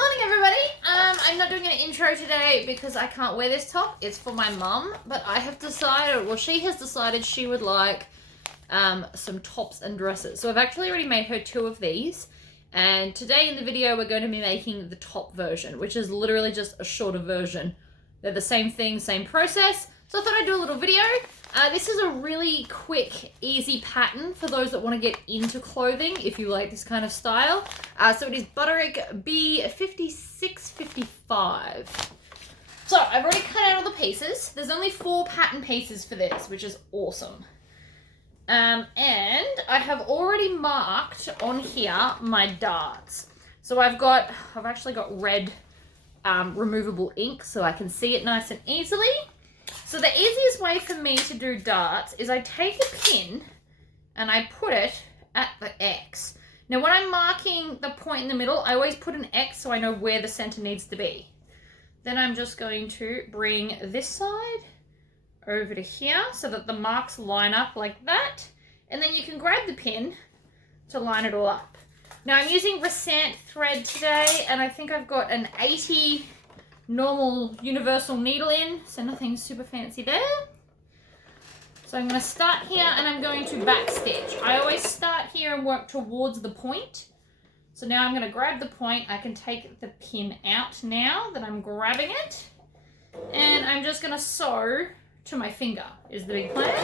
morning, everybody. I'm not doing an intro today because I can't wear this top. It's for my mum, but I have decided, well, she has decided she would like some tops and dresses. So I've actually already made her 2 of these. And today in the video, we're going to be making the top version, which is literally just a shorter version. They're the same thing, same process. So I thought I'd do a little video. This is a really quick, easy pattern for those that want to get into clothing, if you like this kind of style. So it is Butterick B5655. So I've already cut out all the pieces. There's only 4 pattern pieces for this, which is awesome. And I have already marked on here my darts. So I've actually got red removable ink so I can see it nice and easily. So the easiest way for me to do darts is I take a pin and I put it at the X. Now when I'm marking the point in the middle, I always put an X so I know where the center needs to be. Then I'm just going to bring this side over to here so that the marks line up like that. And then you can grab the pin to line it all up. Now I'm using Resant thread today, and I think I've got an 80 normal universal needle in, so nothing super fancy there. So I'm going to start here and I'm going to back stitch. I always start here and work towards the point. So now I'm going to grab the point. I can take the pin out now that I'm grabbing it, and I'm just going to sew to my finger is the big plan.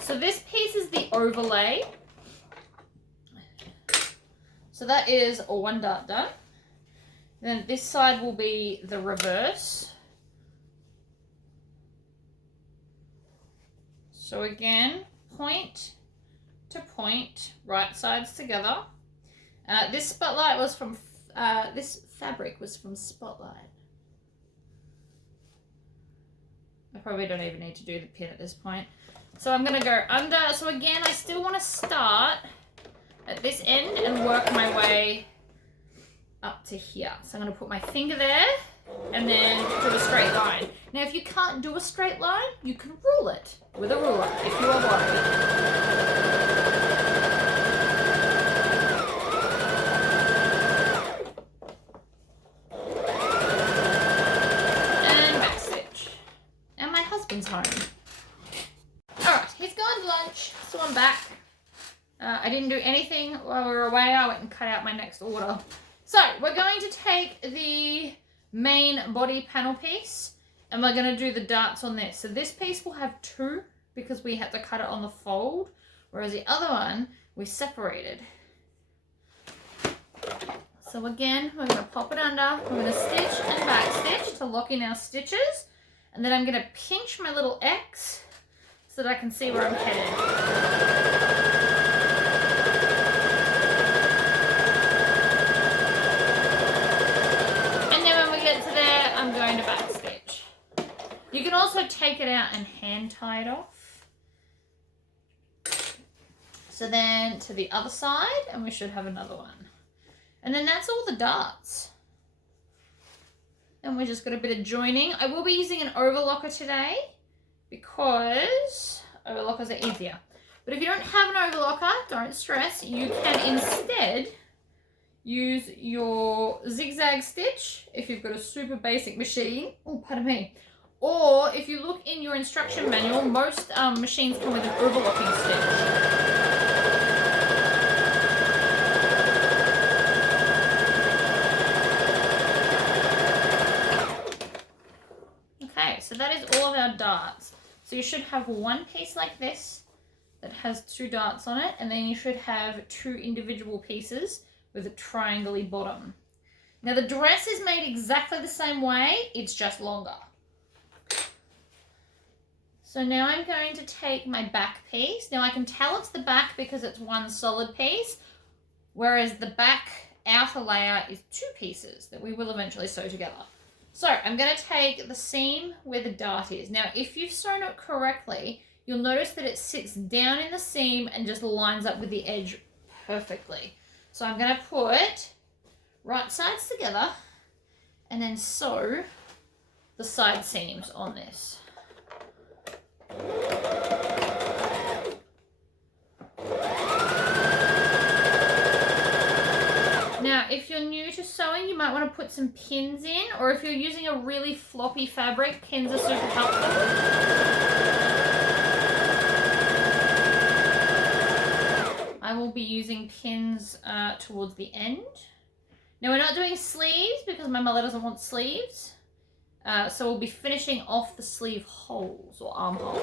So this piece is the overlay. So that is 1 dart done. Then this side will be the reverse. So again, point to point, right sides together. This spotlight was from, this fabric was from Spotlight. I probably don't even need to do the pin at this point. So I'm gonna go under, so again, I still wanna start at this end and work my way up to here. So I'm gonna put my finger there and then do a straight line. Now, if you can't do a straight line, you can rule it with a ruler if you are worried. And backstitch. And my husband's home. Alright, he's gone to lunch, so I'm back. I didn't do anything while we were away. I went and cut out my next order. So we're going to take the main body panel piece and we're going to do the darts on this. So this piece will have 2 because we had to cut it on the fold, whereas the other one we separated. So again, we're going to pop it under, we're going to stitch and back stitch to lock in our stitches, and then I'm going to pinch my little X so that I can see where I'm headed. I'm going to back stitch. You can also take it out and hand tie it off. So then to the other side, and we should have another one. And then that's all the darts. And we just got a bit of joining. I will be using an overlocker today because overlockers are easier. But if you don't have an overlocker, don't stress. You can instead use your zigzag stitch if you've got a super basic machine. Oh, pardon me. Or if you look in your instruction manual, most machines come with an overlocking stitch. Okay, so that is all of our darts. So you should have one piece like this that has 2 darts on it, and then you should have 2 individual pieces with a triangle-y bottom. Now the dress is made exactly the same way, it's just longer. So now I'm going to take my back piece. Now I can tell it's the back because it's one solid piece, whereas the back outer layer is 2 pieces that we will eventually sew together. So I'm going to take the seam where the dart is. Now if you've sewn it correctly, you'll notice that it sits down in the seam and just lines up with the edge perfectly. So I'm going to put right sides together and then sew the side seams on this. if you're new to sewing, you might want to put some pins in, or if you're using a really floppy fabric, pins are super helpful. I will be using pins towards the end. Now we're not doing sleeves because my mother doesn't want sleeves. So we'll be finishing off the sleeve holes or armholes.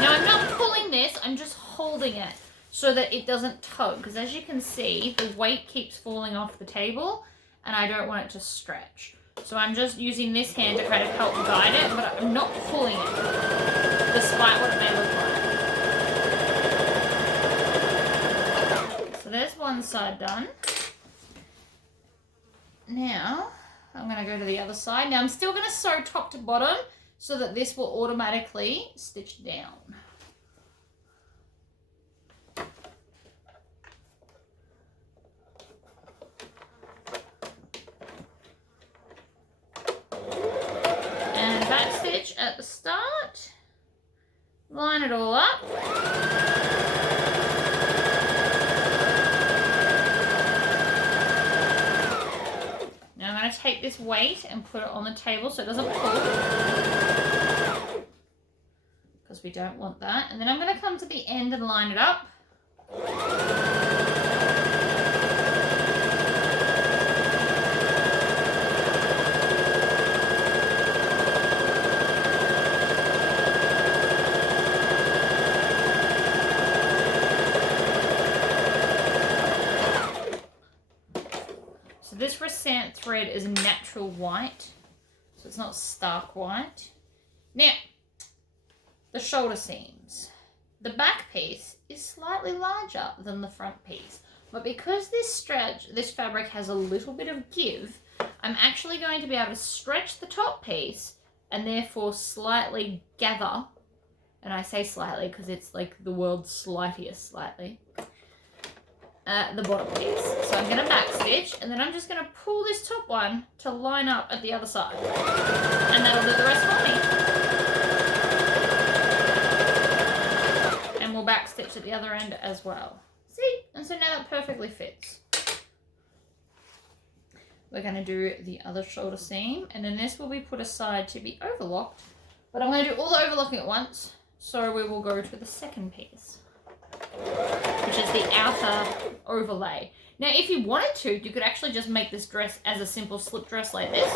Now I'm not pulling this, I'm just holding it so that it doesn't tug, because as you can see, the weight keeps falling off the table and I don't want it to stretch. So I'm just using this hand to kind of help guide it, but I'm not pulling it, despite what it may look like. So there's one side done. Now, I'm going to go to the other side. Now I'm still going to sew top to bottom so that this will automatically stitch down. At the start, line it all up. Now I'm going to take this weight and put it on the table so it doesn't pull, because we don't want that. And then I'm going to come to the end and line it up. This Resent thread is natural white, so it's not stark white. Now, the shoulder seams. The back piece is slightly larger than the front piece, but because this fabric has a little bit of give, I'm actually going to be able to stretch the top piece and therefore slightly gather, and I say slightly because it's like the world's slightest slightly, the bottom piece. So I'm going to back stitch, and then I'm just going to pull this top one to line up at the other side, and that'll do the rest for me. And we'll back stitch at the other end as well. See? And so now that perfectly fits. We're going to do the other shoulder seam, and then this will be put aside to be overlocked, but I'm going to do all the overlocking at once, so we will go to the second piece, which is the outer overlay. Now, if you wanted to, you could actually just make this dress as a simple slip dress like this.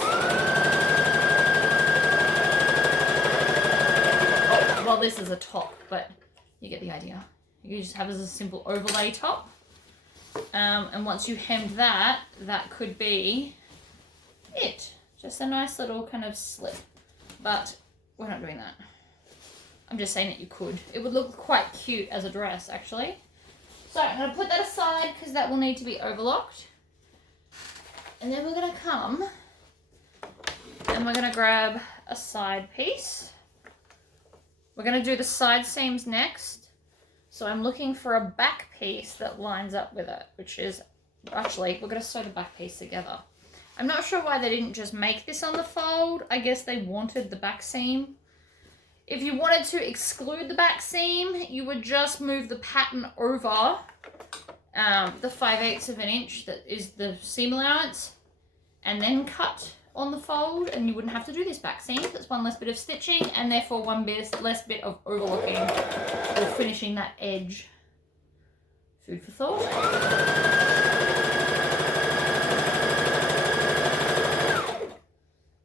Oh, well, this is a top, but you get the idea. You just have it as a simple overlay top. And once you hem that, that could be it. Just a nice little kind of slip. But we're not doing that. I'm just saying that you could. It would look quite cute as a dress, actually. So I'm going to put that aside because that will need to be overlocked. And then we're going to come and we're going to grab a side piece. We're going to do the side seams next. So I'm looking for a back piece that lines up with it, which is, actually, we're going to sew the back piece together. I'm not sure why they didn't just make this on the fold. I guess they wanted the back seam. If you wanted to exclude the back seam, you would just move the pattern over the 5/8 of an inch that is the seam allowance, and then cut on the fold, and you wouldn't have to do this back seam. That's one less bit of stitching, and therefore one less bit of overlocking or finishing that edge. Food for thought.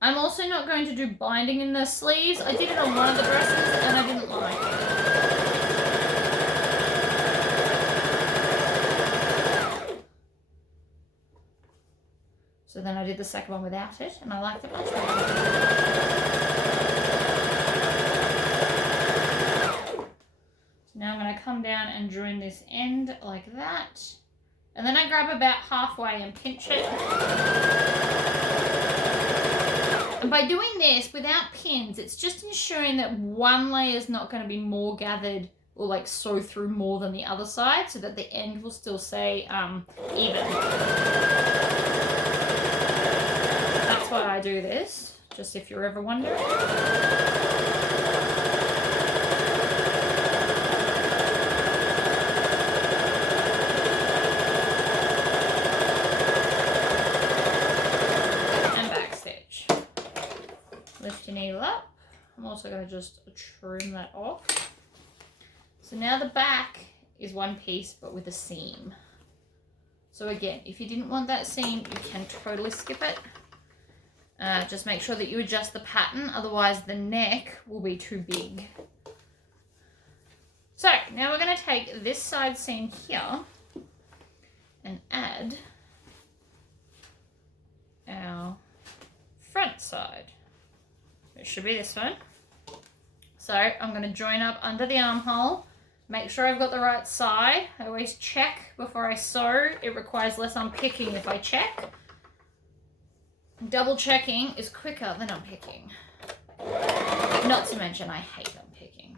I'm also not going to do binding in the sleeves. I did it on one of the dresses and I didn't like it. So then I did the second one without it and I liked it much better. So now I'm going to come down and join this end like that. And then I grab about halfway and pinch it. And by doing this without pins, it's just ensuring that one layer is not going to be more gathered or like sew through more than the other side, so that the end will still stay even. That's why I do this, just if you're ever wondering. I'm also going to just trim that off. So now the back is one piece, but with a seam. So again, if you didn't want that seam, you can totally skip it. Just make sure that you adjust the pattern, otherwise the neck will be too big. So now we're going to take this side seam here and add our front side. It should be this one. So I'm going to join up under the armhole. Make sure I've got the right side. I always check before I sew. It requires less unpicking if I check. Double checking is quicker than unpicking. Not to mention I hate unpicking.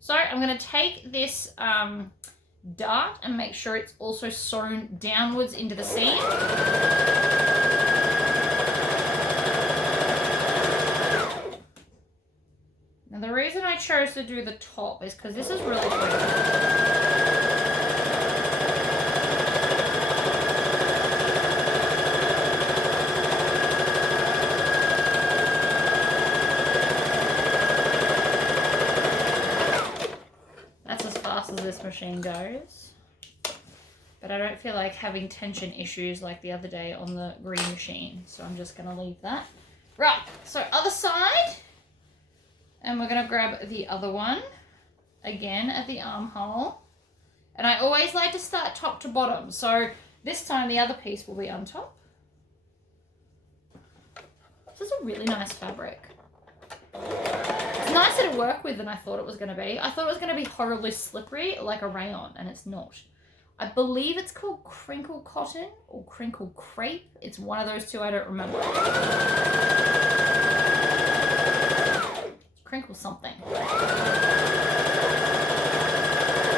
So I'm going to take this dart and make sure it's also sewn downwards into the seam. Now the reason I chose to do the top is because this is really quick. This machine goes, but I don't feel like having tension issues like the other day on the green machine, so I'm just going to leave that. Right, so other side, and we're going to grab the other one again at the armhole, and I always like to start top to bottom, so this time the other piece will be on top. This is a really nice fabric. It's nicer to work with than I thought it was going to be. I thought it was going to be horribly slippery like a rayon, and it's not. I believe it's called crinkle cotton or crinkle crepe. It's one of those two, I don't remember. It's crinkle something.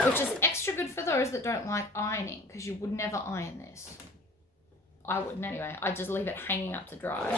Which is extra good for those that don't like ironing, because you would never iron this. I wouldn't anyway. I'd just leave it hanging up to dry.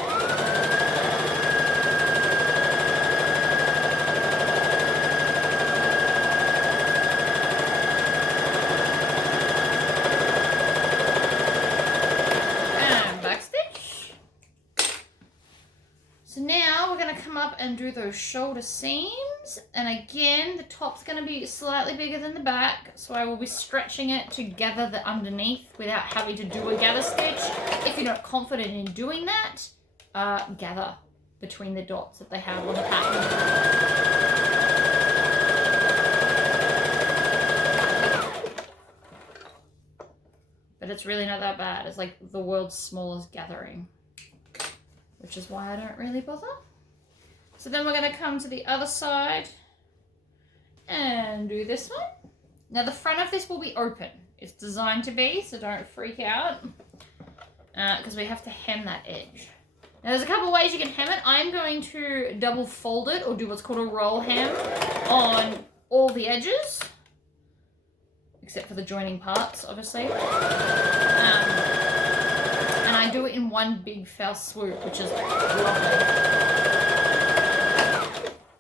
And do those shoulder seams, and again the top's going to be slightly bigger than the back, so I will be stretching it to gather the underneath without having to do a gather stitch. If you're not confident in doing that, gather between the dots that they have on the pattern. But it's really not that bad. It's like the world's smallest gathering, which is why I don't really bother. So then we're going to come to the other side and do this one. Now the front of this will be open. It's designed to be, so don't freak out, because we have to hem that edge. Now there's a couple of ways you can hem it. I'm going to double fold it, or do what's called a roll hem on all the edges, except for the joining parts, obviously. And I do it in one big fell swoop, which is lovely.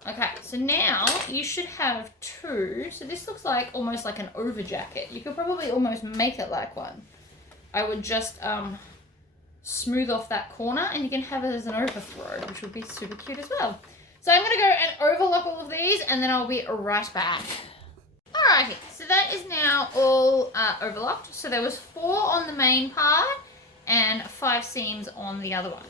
Okay, so now you should have two. So this looks like almost like an over jacket. You could probably almost make it like one. I would just smooth off that corner, and you can have it as an overthrow, which would be super cute as well. So I'm going to go and overlock all of these, and then I'll be right back. Alrighty, so that is now all overlocked. So there was 4 on the main part and 5 seams on the other one.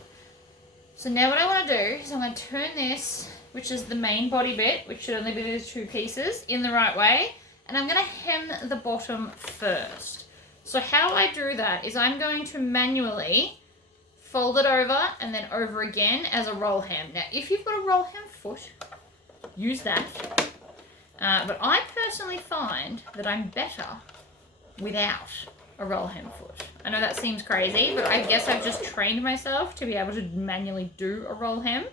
So now what I want to do is I'm going to turn this, which is the main body bit, which should only be these 2 pieces, in the right way. And I'm going to hem the bottom first. So how I do that is I'm going to manually fold it over and then over again as a roll hem. Now, if you've got a roll hem foot, use that. But I personally find that I'm better without a roll hem foot. I know that seems crazy, but I guess I've just trained myself to be able to manually do a roll hem.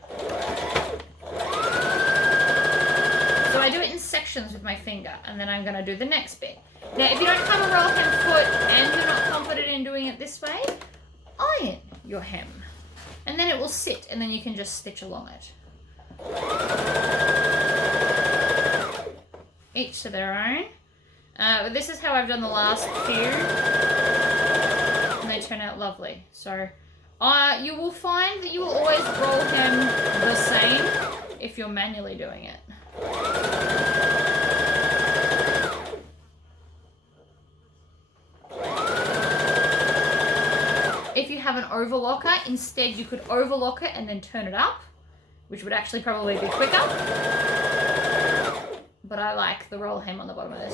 So I do it in sections with my finger, and then I'm going to do the next bit. Now, if you don't have a roll hem foot and you're not confident in doing it this way, iron your hem. And then it will sit, and then you can just stitch along it. Each to their own. But this is how I've done the last few, and they turn out lovely. So you will find that you will always roll hem the same if you're manually doing it. If you have an overlocker, instead you could overlock it and then turn it up, which would actually probably be quicker. But I like the roll hem on the bottom of this.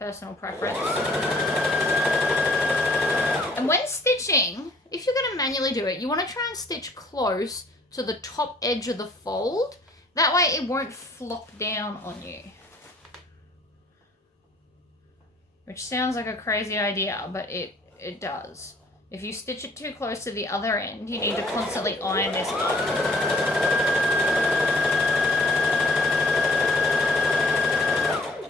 Personal preference. And when stitching, if you're going to manually do it, you want to try and stitch close to the top edge of the fold. That way it won't flop down on you. Which sounds like a crazy idea, but it does. If you stitch it too close to the other end, you need to constantly iron this up.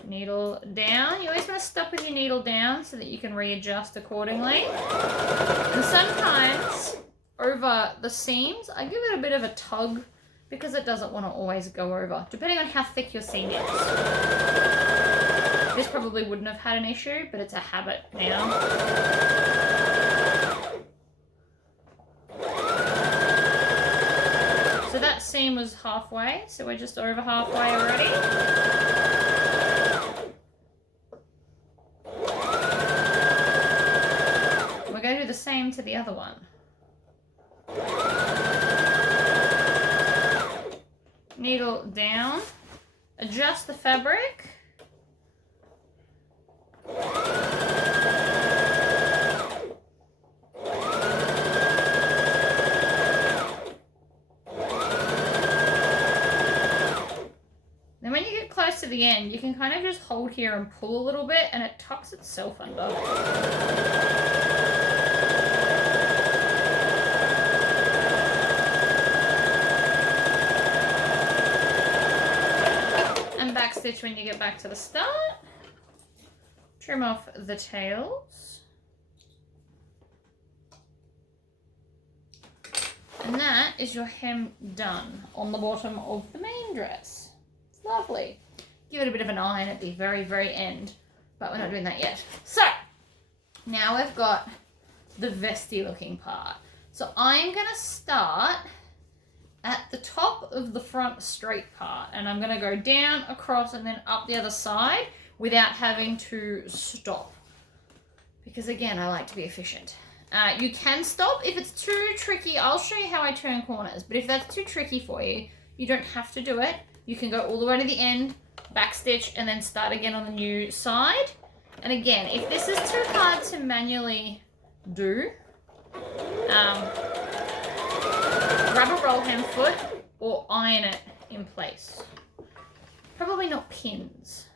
Needle down. You always want to stop with your needle down so that you can readjust accordingly. And sometimes over the seams, I give it a bit of a tug because it doesn't want to always go over, depending on how thick your seam is. This probably wouldn't have had an issue, but it's a habit now. So that seam was halfway, so we're just over halfway already. We're going to do the same to the other one. Needle down, adjust the fabric. Then when you get close to the end, you can kind of just hold here and pull a little bit and it tucks itself under. And backstitch when you get back to the start. Trim off the tails. And that is your hem done on the bottom of the main dress. It's lovely. Give it a bit of an iron at the very, very end, but we're not doing that yet. So, now we've got the vesty looking part. So I'm going to start at the top of the front straight part, and I'm going to go down, across, and then up the other side without having to stop. Because again, I like to be efficient. You can stop if it's too tricky. I'll show you how I turn corners, but if that's too tricky for you, you don't have to do it. You can go all the way to the end, backstitch, and then start again on the new side. And again, if this is too hard to manually do, grab a roll hem foot or iron it in place. Probably not pins.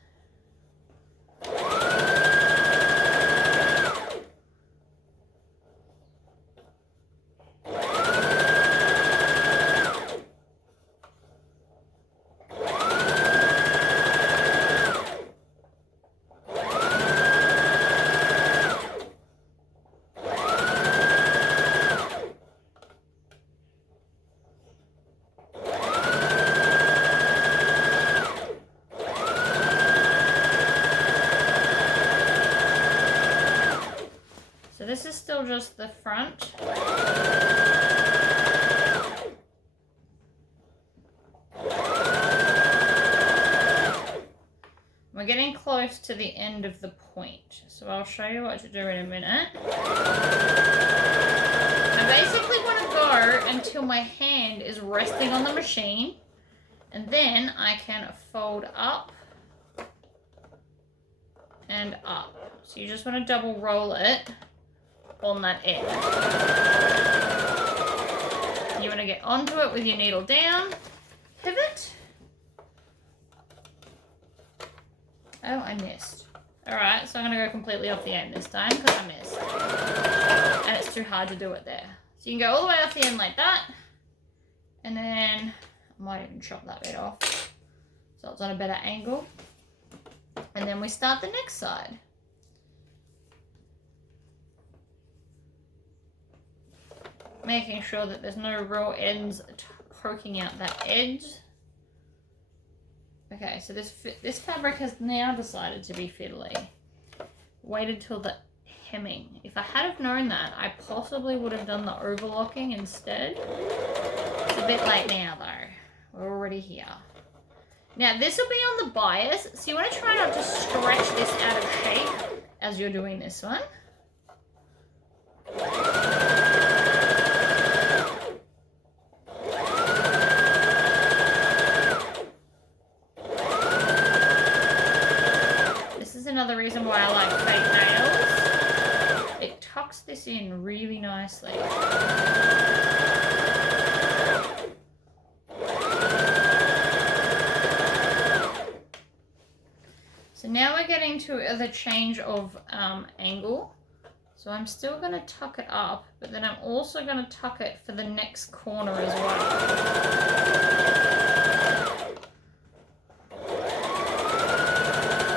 This is still just the front. We're getting close to the end of the point, so I'll show you what to do in a minute. I basically want to go until my hand is resting on the machine, and then I can fold up and up. So you just want to double roll it on that end. You want to get onto it with your needle down, pivot. Oh, I missed. Alright, so I'm going to go completely off the end this time because I missed. And it's too hard to do it there. So you can go all the way off the end like that. And then, I might even chop that bit off so it's on a better angle. And then we start the next side. Making sure that there's no raw ends poking out that edge. Okay, so this fabric has now decided to be fiddly. Waited till the hemming. If I had have known that, I possibly would have done the overlocking instead. So bit late now though. We're already here. Now this will be on the bias, so you want to try not to stretch this out of shape as you're doing this one. This is another reason why I like fake nails. It tucks this in really nicely. So now we're getting to the change of angle. So I'm still going to tuck it up, but then I'm also going to tuck it for the next corner as well.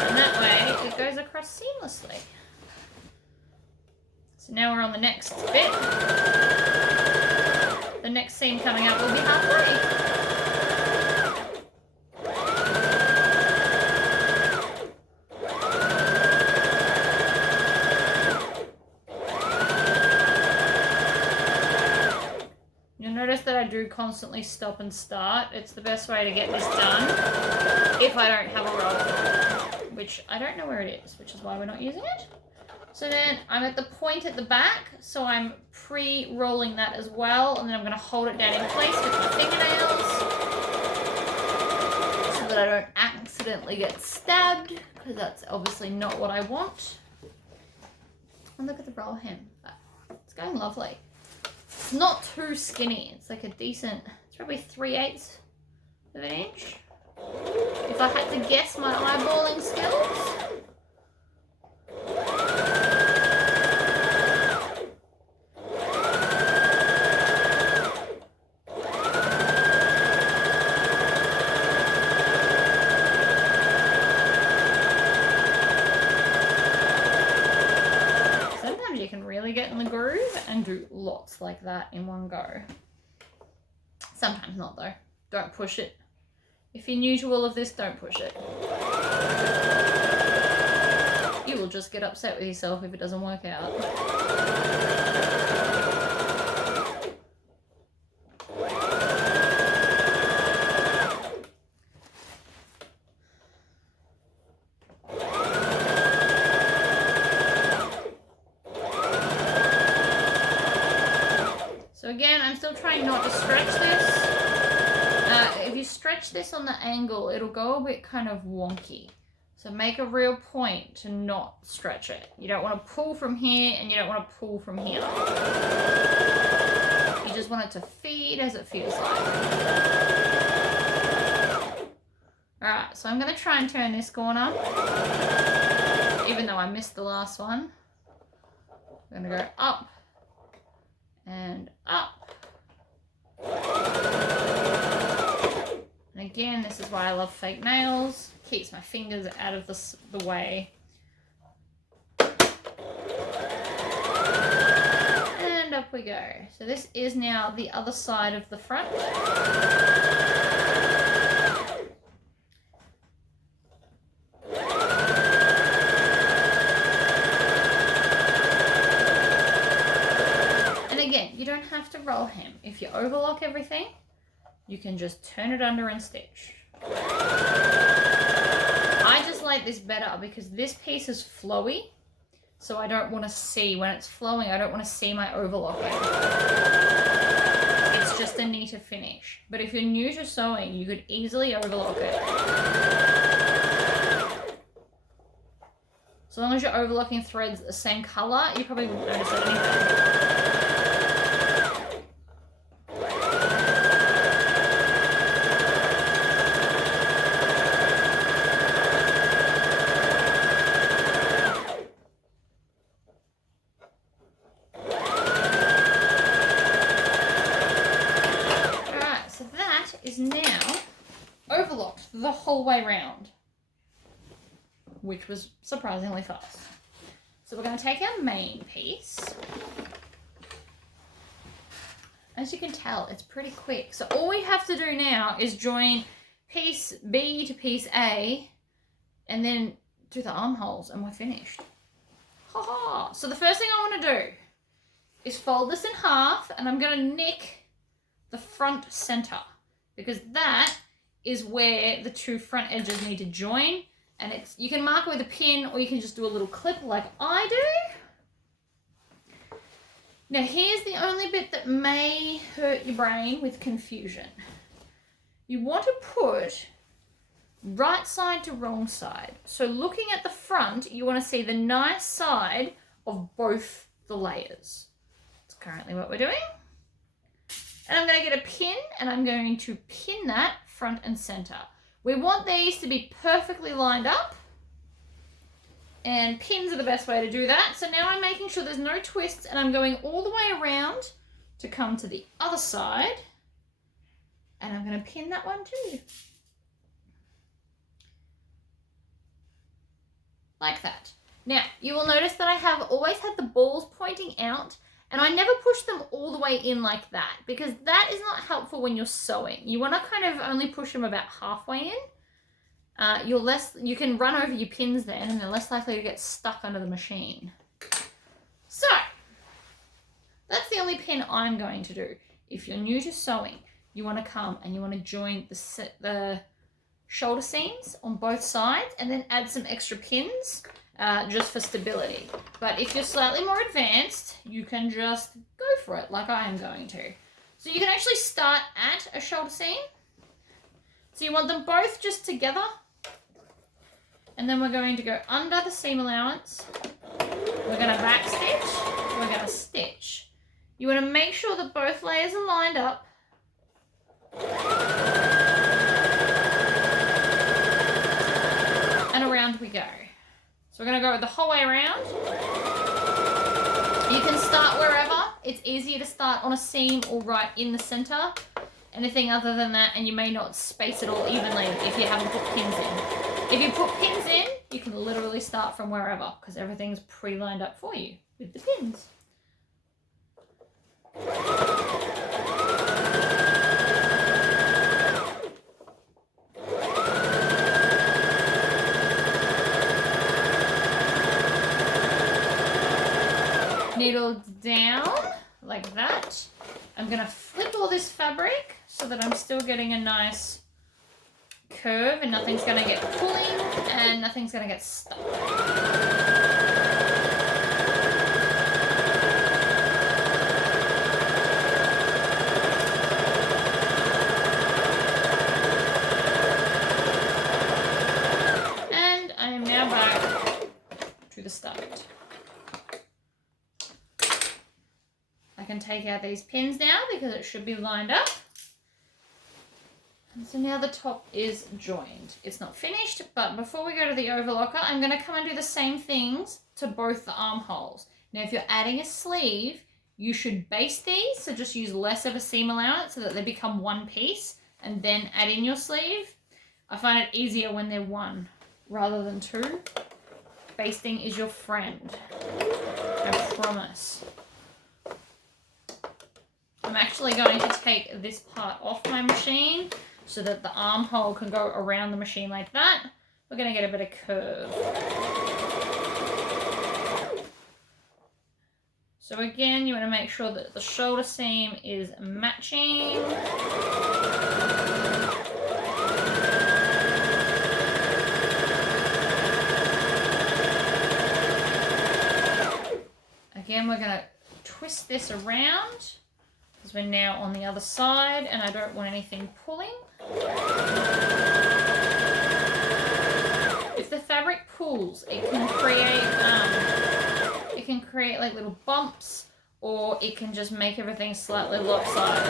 And that way it goes across seamlessly. So now we're on the next bit. The next seam coming up will be halfway. That I do constantly stop and start. It's the best way to get this done if I don't have a roll, which I don't know where it is, which is why we're not using it. So then I'm at the point at the back, so I'm pre-rolling that as well, and then I'm going to hold it down in place with my fingernails so that I don't accidentally get stabbed, because that's obviously not what I want. And look at the roll hem. It's going lovely. It's not too skinny. It's like a decent, it's probably 3/8 of an inch. If I had to guess my eyeballing skills. Get in the groove and do lots like that in one go. Sometimes not though. Don't push it. If you're new to all of this, don't push it. You will just get upset with yourself if it doesn't work out. Again, I'm still trying not to stretch this. If you stretch this on the angle, it'll go a bit kind of wonky. So make a real point to not stretch it. You don't want to pull from here and you don't want to pull from here. You just want it to feed as it feels like. Alright, so I'm going to try and turn this corner. Even though I missed the last one. I'm going to go up. And up. And again, this is why I love fake nails. Keeps my fingers out of the way. And up we go. So this is now the other side of the front. You don't have to roll hem. If you overlock everything, you can just turn it under and stitch. I just like this better because this piece is flowy, so I don't want to see, when it's flowing, I don't want to see my overlocking. It's just a neater finish. But if you're new to sewing, you could easily overlock it. So long as you're overlocking threads the same color, you probably won't notice it anyway. The whole way round, which was surprisingly fast. So we're going to take our main piece. As you can tell, it's pretty quick. So all we have to do now is join piece B to piece A and then do the armholes and we're finished. Ha ha! So the first thing I want to do is fold this in half and I'm going to nick the front center, because that is where the two front edges need to join. And you can mark it with a pin, or you can just do a little clip like I do. Now here's the only bit that may hurt your brain with confusion. You want to put right side to wrong side. So looking at the front, you want to see the nice side of both the layers. That's currently what we're doing. And I'm going to get a pin, and I'm going to pin that front and center. We want these to be perfectly lined up, and pins are the best way to do that. So now I'm making sure there's no twists, and I'm going all the way around to come to the other side, and I'm going to pin that one too. Like that. Now, you will notice that I have always had the balls pointing out, and I never push them all the way in like that, because that is not helpful when you're sewing. You want to kind of only push them about halfway in. You can run over your pins then, and they're less likely to get stuck under the machine. So, that's the only pin I'm going to do. If you're new to sewing, you want to come and you want to join the shoulder seams on both sides, and then add some extra pins just for stability. But if you're slightly more advanced, you can just go for it like I am going to. So you can actually start at a shoulder seam. So you want them both just together, and then we're going to go under the seam allowance. We're going to back stitch, we're going to stitch. You want to make sure that both layers are lined up. And around we go. So we're going to go the whole way around. You can start wherever. It's easier to start on a seam or right in the center. Anything other than that, and you may not space it all evenly if you haven't put pins in. If you put pins in, you can literally start from wherever, because everything's pre-lined up for you with the pins. Needle down like that. I'm going to flip all this fabric so that I'm still getting a nice curve, and nothing's going to get pulling and nothing's going to get stuck. And I am now back to the start. I can take out these pins now because it should be lined up. And so now the top is joined. It's not finished, but before we go to the overlocker, I'm going to come and do the same things to both the armholes. Now, if you're adding a sleeve, you should base these, so just use less of a seam allowance so that they become one piece, and then add in your sleeve. I find it easier when they're one rather than two. Basting is your friend. I promise. I'm actually going to take this part off my machine so that the armhole can go around the machine like that. We're going to get a bit of curve. So again, you want to make sure that the shoulder seam is matching. Again, we're going to twist this around, because we're now on the other side and I don't want anything pulling. If the fabric pulls, it can create like little bumps, or it can just make everything slightly lopsided.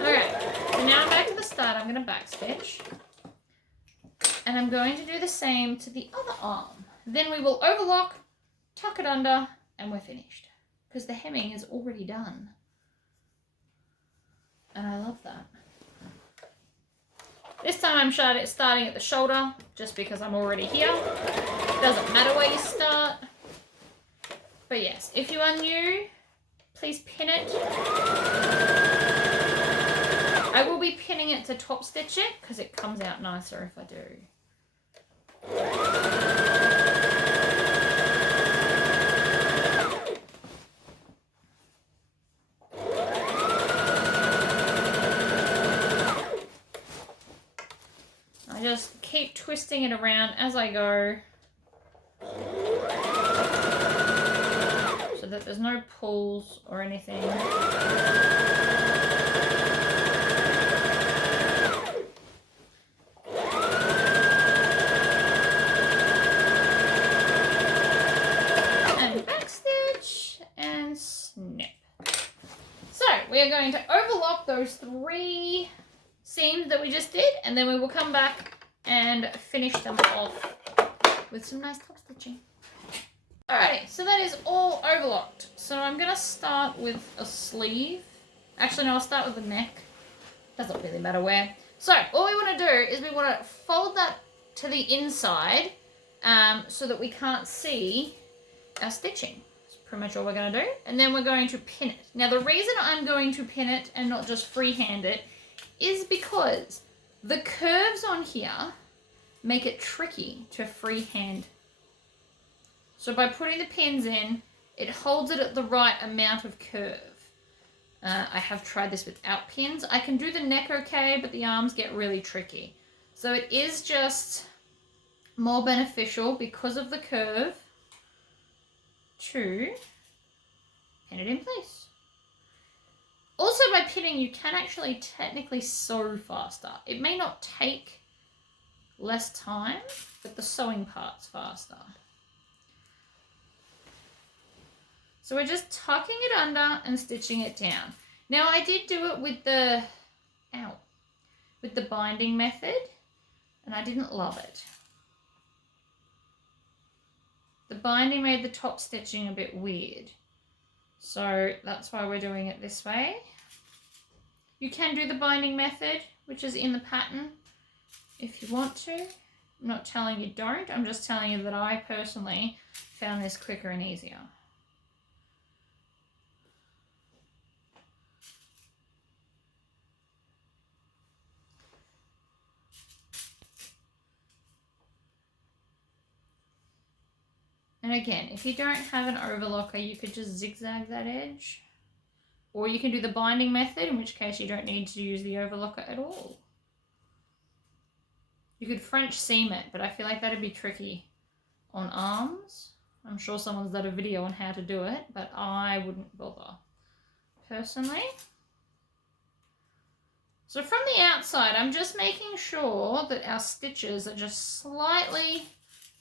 Okay, so now I'm back to the start. I'm going to backstitch, and I'm going to do the same to the other arm. Then we will overlock, tuck it under, and we're finished, because the hemming is already done, and I love that. This time I'm starting at the shoulder, just because I'm already here. Doesn't matter where you start. But yes, if you are new, please pin it. I will be pinning it to top stitch it, because it comes out nicer if I do. twisting it around as I go so that there's no pulls or anything. And backstitch and snip. So we are going to overlock those 3 seams that we just did, and then we will come back and finish them off with some nice top stitching. Alrighty, so that is all overlocked. So I'm going to start with a sleeve. Actually, no, I'll start with the neck. Doesn't really matter where. So all we want to do is we want to fold that to the inside so that we can't see our stitching. Pretty much all we're going to do, and then we're going to pin it. Now the reason I'm going to pin it and not just freehand it is because the curves on here make it tricky to freehand. So by putting the pins in, it holds it at the right amount of curve. I have tried this without pins. I can do the neck okay, but the arms get really tricky. So it is just more beneficial because of the curve to pin it in place. Also, by pinning, you can actually technically sew faster. It may not take less time, but the sewing part's faster. So we're just tucking it under and stitching it down. Now I did do it with the, with the binding method, and I didn't love it. The binding made the top stitching a bit weird. So that's why we're doing it this way. You can do the binding method, which is in the pattern, if you want to. I'm not telling you don't, I'm just telling you that I personally found this quicker and easier. And again, if you don't have an overlocker, you could just zigzag that edge. Or you can do the binding method, in which case you don't need to use the overlocker at all. You could French seam it, but I feel like that'd be tricky on arms. I'm sure someone's done a video on how to do it, but I wouldn't bother personally. So from the outside, I'm just making sure that our stitches are just slightly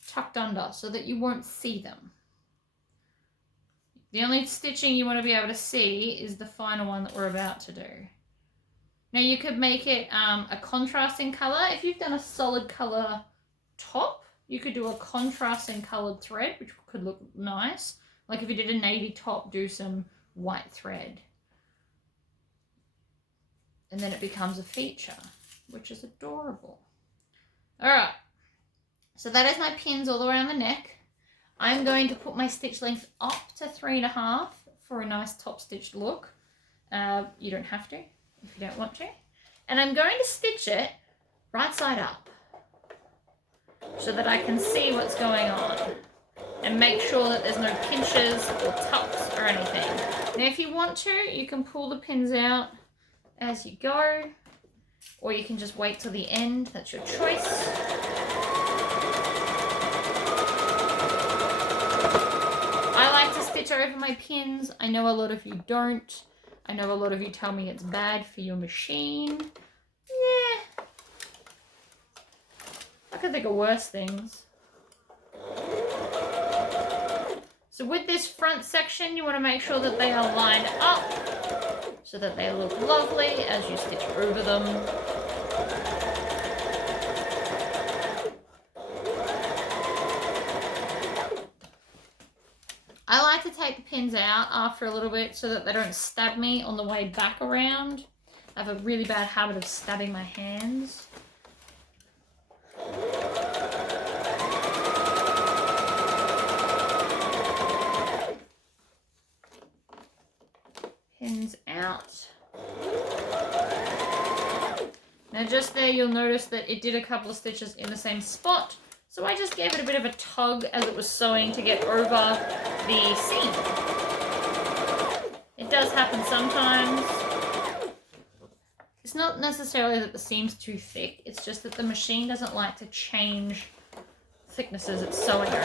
tucked under so that you won't see them. The only stitching you want to be able to see is the final one that we're about to do. Now you could make it a contrasting colour. If you've done a solid colour top, you could do a contrasting coloured thread, which could look nice. Like if you did a navy top, do some white thread. And then it becomes a feature, which is adorable. All right. So that is my pins all around the neck. I'm going to put my stitch length up to 3.5 for a nice top stitched look. You don't have to if you don't want to. And I'm going to stitch it right side up so that I can see what's going on and make sure that there's no pinches or tucks or anything. Now if you want to, you can pull the pins out as you go, or you can just wait till the end. That's your choice. I like to stitch over my pins. I know a lot of you don't. I know a lot of you tell me it's bad for your machine. Yeah. I could think of worse things. So with this front section, you want to make sure that they are lined up so that they look lovely as you stitch over them. I like to take the pins out after a little bit so that they don't stab me on the way back around. I have a really bad habit of stabbing my hands. Pins out. Now just there you'll notice that it did a couple of stitches in the same spot. So I just gave it a bit of a tug as it was sewing to get over the seam. It does happen sometimes. It's not necessarily that the seam's too thick, it's just that the machine doesn't like to change thicknesses it's sewing over.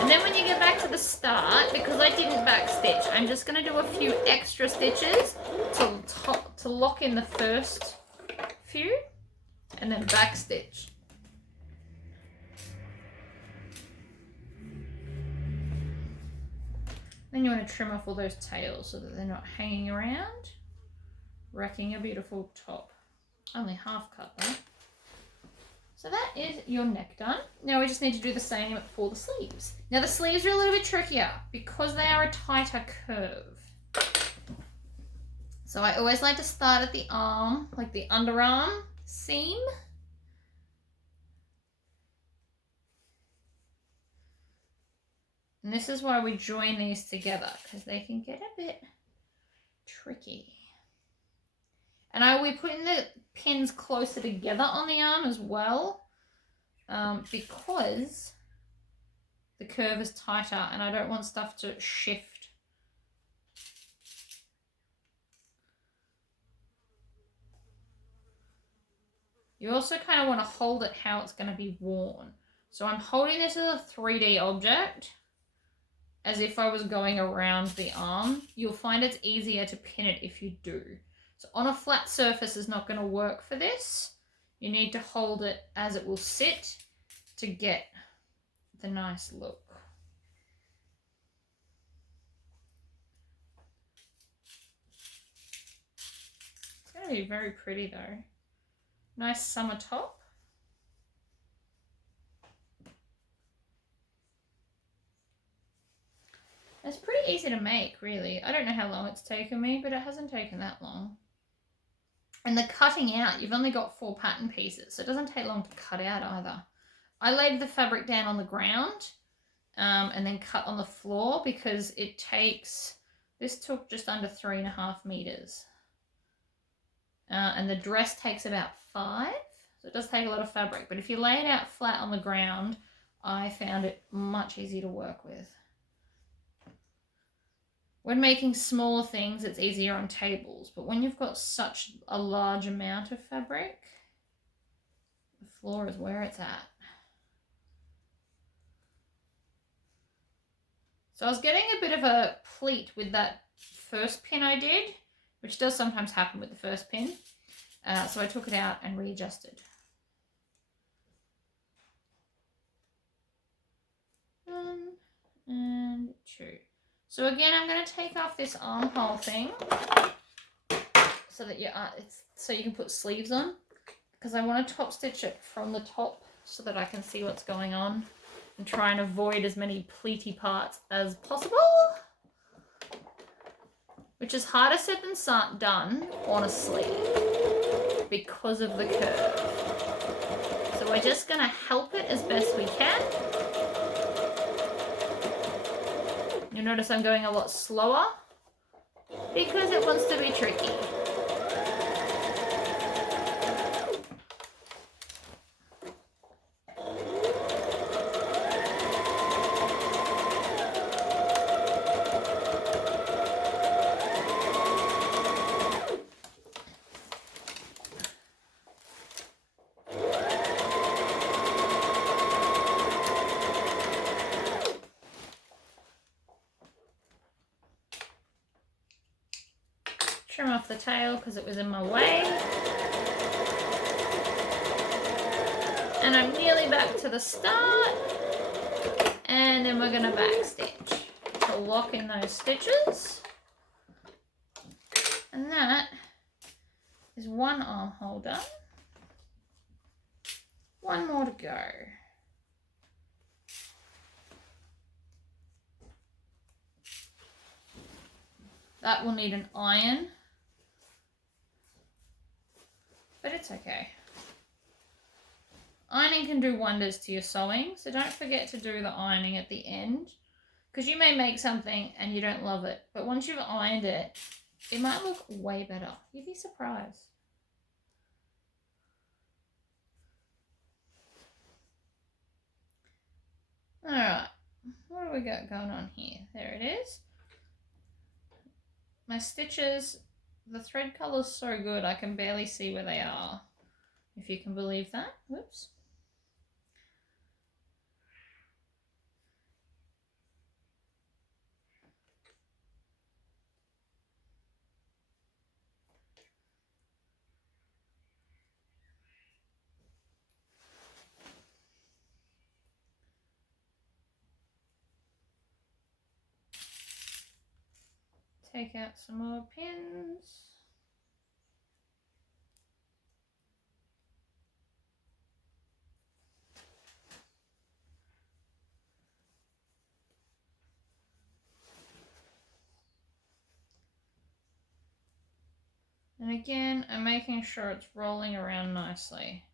And then when you get back to the start, because I didn't backstitch, I'm just going to do a few extra stitches to lock in the first few and then backstitch. Then you want to trim off all those tails so that they're not hanging around, wrecking a beautiful top. Only half cut though. So that is your neck done. Now we just need to do the same for the sleeves. Now the sleeves are a little bit trickier because they are a tighter curve. So I always like to start at the arm, like the underarm seam. And this is why we join these together, because they can get a bit tricky. And I will be putting the pins closer together on the arm as well, because the curve is tighter and I don't want stuff to shift. You also kind of want to hold it how it's going to be worn. So I'm holding this as a 3D object, as if I was going around the arm. You'll find it's easier to pin it if you do. So on a flat surface is not going to work for this. You need to hold it as it will sit to get the nice look. It's going to be very pretty though. Nice summer top. It's pretty easy to make, really. I don't know how long it's taken me, but it hasn't taken that long. And the cutting out, you've only got 4 pattern pieces, so it doesn't take long to cut out either. I laid the fabric down on the ground and then cut on the floor because it takes, this took just under 3.5 meters. And the dress takes about 5, so it does take a lot of fabric. But if you lay it out flat on the ground, I found it much easier to work with. When making smaller things, it's easier on tables, but when you've got such a large amount of fabric, the floor is where it's at. So I was getting a bit of a pleat with that first pin I did, which does sometimes happen with the first pin. So I took it out and readjusted. 1 and 2. So again, I'm going to take off this armhole thing so that so you can put sleeves on, because I want to top stitch it from the top so that I can see what's going on and try and avoid as many pleaty parts as possible, which is harder said than done on a sleeve because of the curve. So we're just going to help it as best we can. You'll notice I'm going a lot slower because it wants to be tricky. Trim off the tail because it was in my way. And I'm nearly back to the start. And then we're going to backstitch to lock in those stitches. And that is 1 armhole done. 1 more to go. That will need an iron, but it's okay. Ironing can do wonders to your sewing, so don't forget to do the ironing at the end, because you may make something and you don't love it, but once you've ironed it, it might look way better. You'd be surprised. Alright, what do we got going on here? There it is. my stitches, the thread color's so good I can barely see where they are, if you can believe that. Whoops. Take out some more pins. And again, I'm making sure it's rolling around nicely.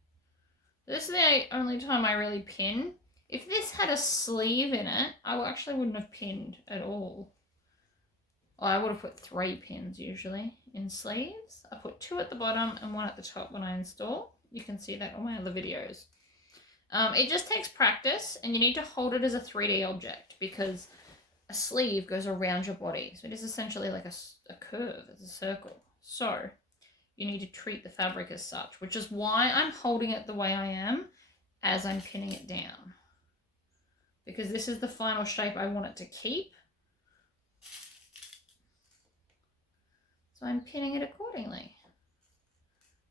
This is the only time I really pin. If this had a sleeve in it, I actually wouldn't have pinned at all. Well, I would have put 3 pins usually in sleeves. I put 2 at the bottom and 1 at the top when I install. You can see that on my other videos. It just takes practice, and you need to hold it as a 3D object because a sleeve goes around your body. So it is essentially like a curve, it's a circle. So you need to treat the fabric as such, which is why I'm holding it the way I am as I'm pinning it down. Because this is the final shape I want it to keep. So I'm pinning it accordingly.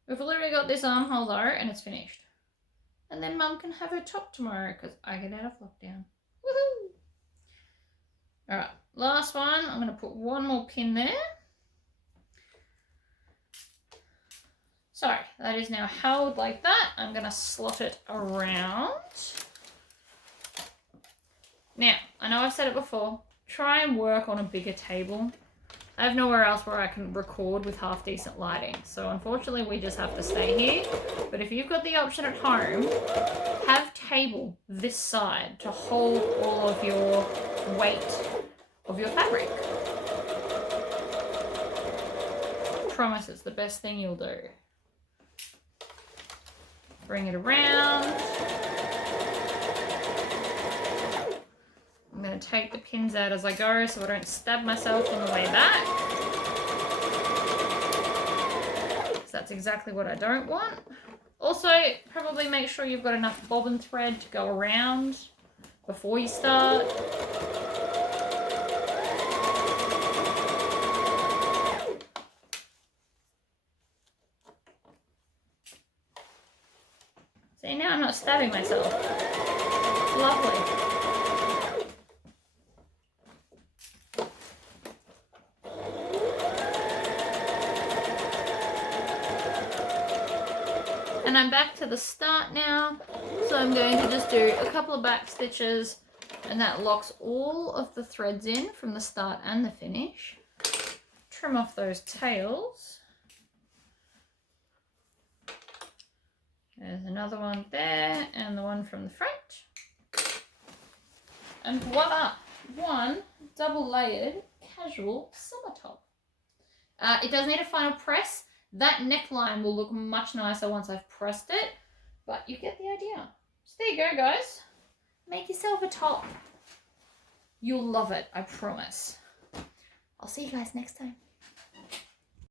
We've literally got this armhole though, and it's finished. And then Mum can have her top tomorrow because I get out of lockdown. Woohoo! Alright, last one. I'm going to put 1 more pin there. So that is now held like that. I'm going to slot it around. Now, I know I've said it before, try and work on a bigger table. I have nowhere else where I can record with half decent lighting. So unfortunately we just have to stay here. But if you've got the option at home, have table this side to hold all of your weight of your fabric. I promise it's the best thing you'll do. Bring it around. I'm going to take the pins out as I go so I don't stab myself on the way back. So that's exactly what I don't want. Also, probably make sure you've got enough bobbin thread to go around before you start. See, now I'm not stabbing myself. It's lovely. And I'm back to the start now, so I'm going to just do a couple of back stitches, and that locks all of the threads in from the start and the finish. Trim off those tails. There's another one there, and the one from the front. And voila, one double layered casual summer top. It does need a final press. That neckline will look much nicer once I've pressed it, but you get the idea. So there you go, guys. Make yourself a top. You'll love it, I promise. I'll see you guys next time.